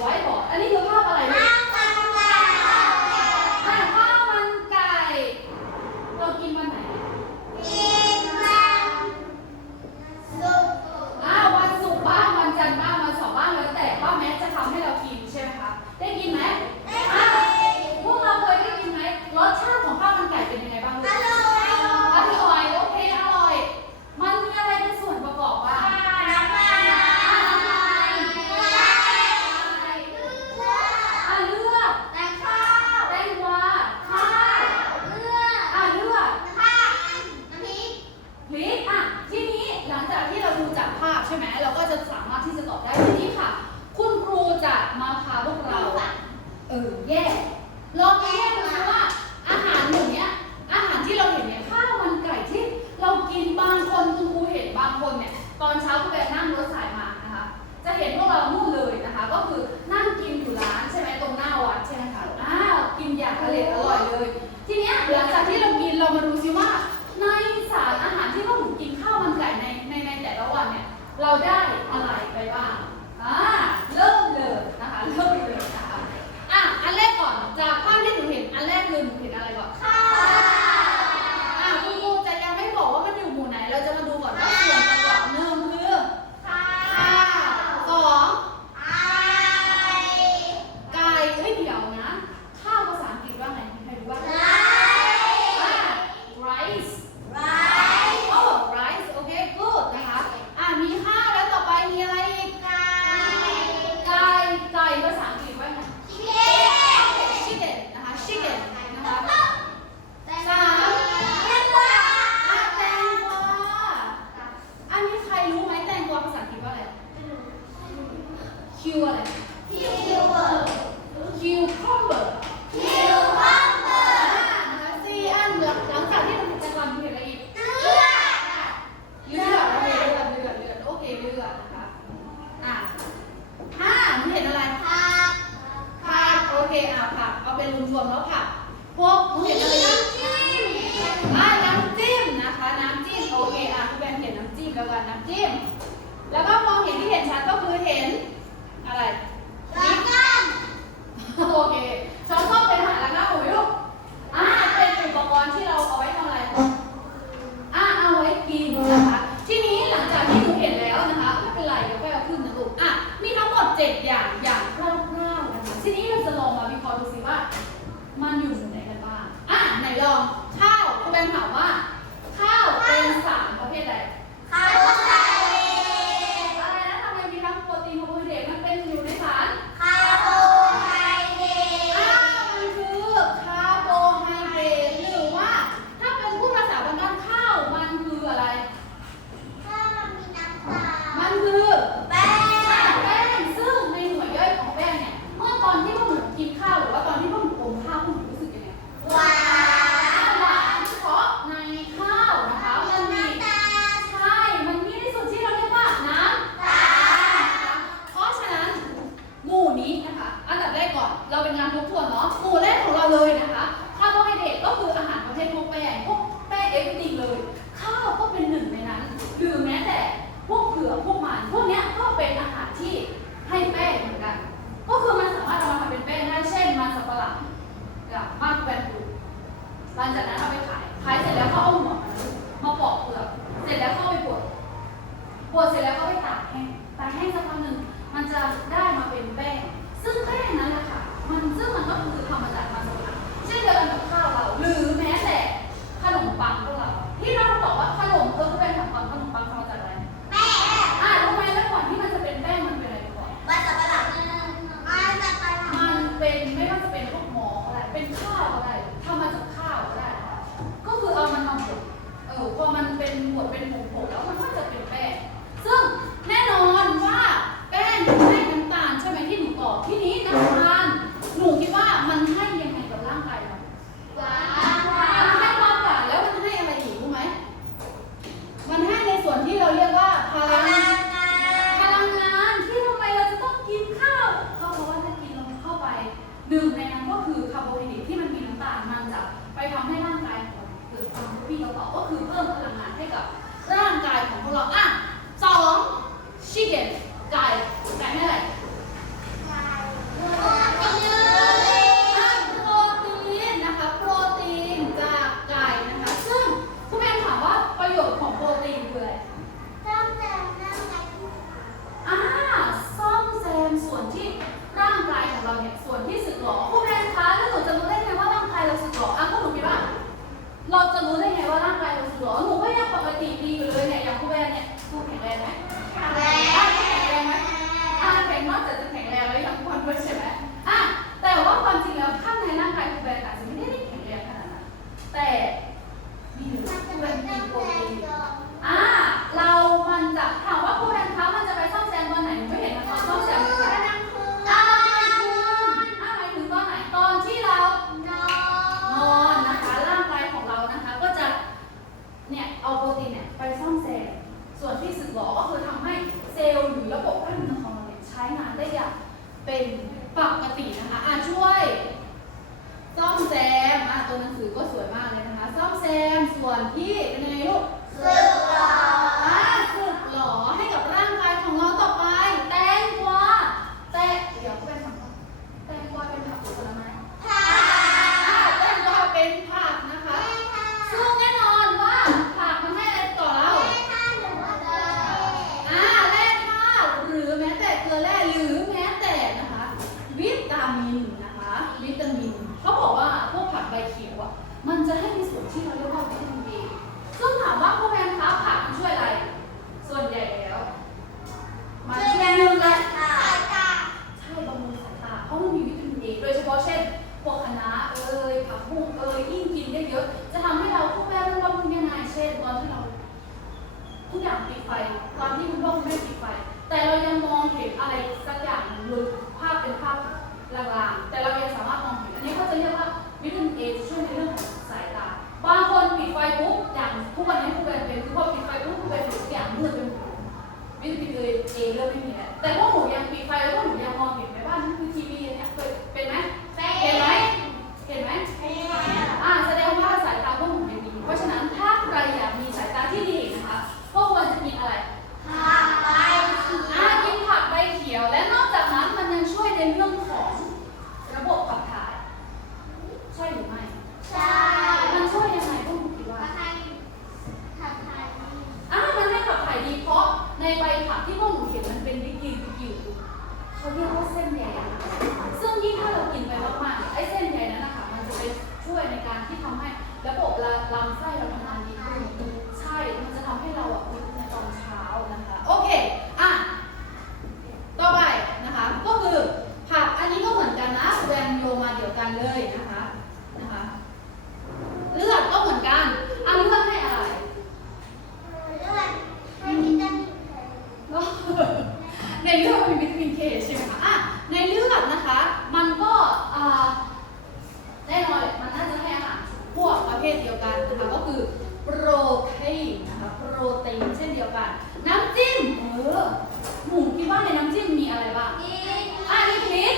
white ball. And he goes, ใช่ไหมเราก็จะสามารถที่จะตอบได้ทีนี้ค่ะ คุณครูจะมาพาพวกเราเออแยก เจ็ดอย่างอย่างคร่าวๆนะคะทีนี้เราจะลองมาวิเคราะห์ดูสิว่า มันอยู่ส่วนไหนกันบ้างอะไหนลองข้าวคุณแบงถามว่า ก็คือคาร์โบไฮเดรตที่มันมีน้ำตาลมันจะไปทำให้ร่างกายของเกิดความรู้พี่กระเป๋ก็คือเพิ่มพลังงานให้กับร่างกายของพวกเราอะสองชิคเก้นไก่ Ngỗ. เคใช่ไหมคะอะในเลือดนะคะ มันก็แน่นอนมันน่าจะให้อาหารพวกประเภทเดียวกันนะคะก็คือโปรตีนนะคะโปรตีนเช่นเดียวกัน น้ำจิ้มเออหมูคิดว่าในน้ำจิ้มมีอะไรบ้างอะมีพริก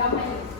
น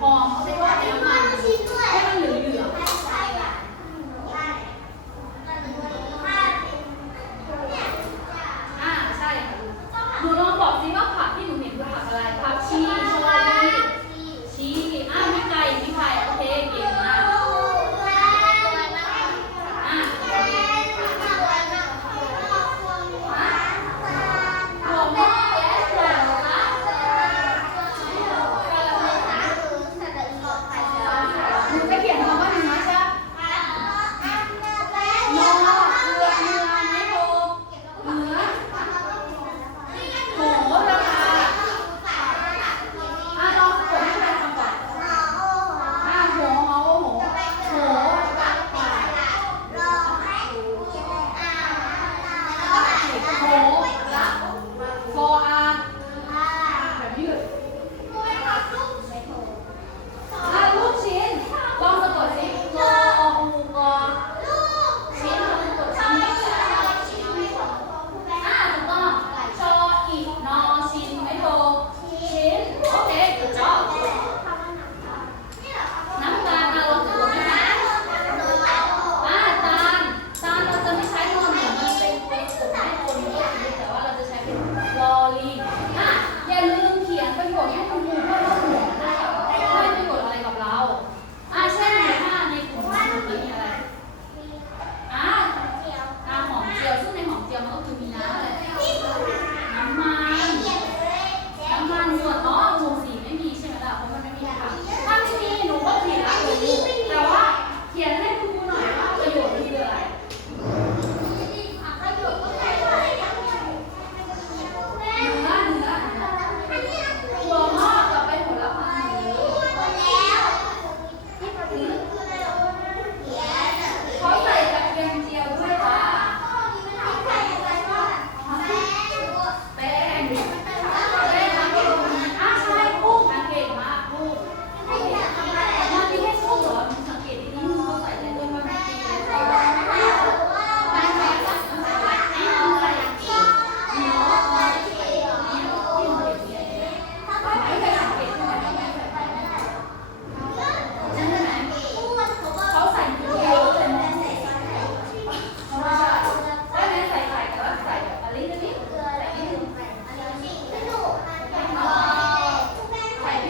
หอม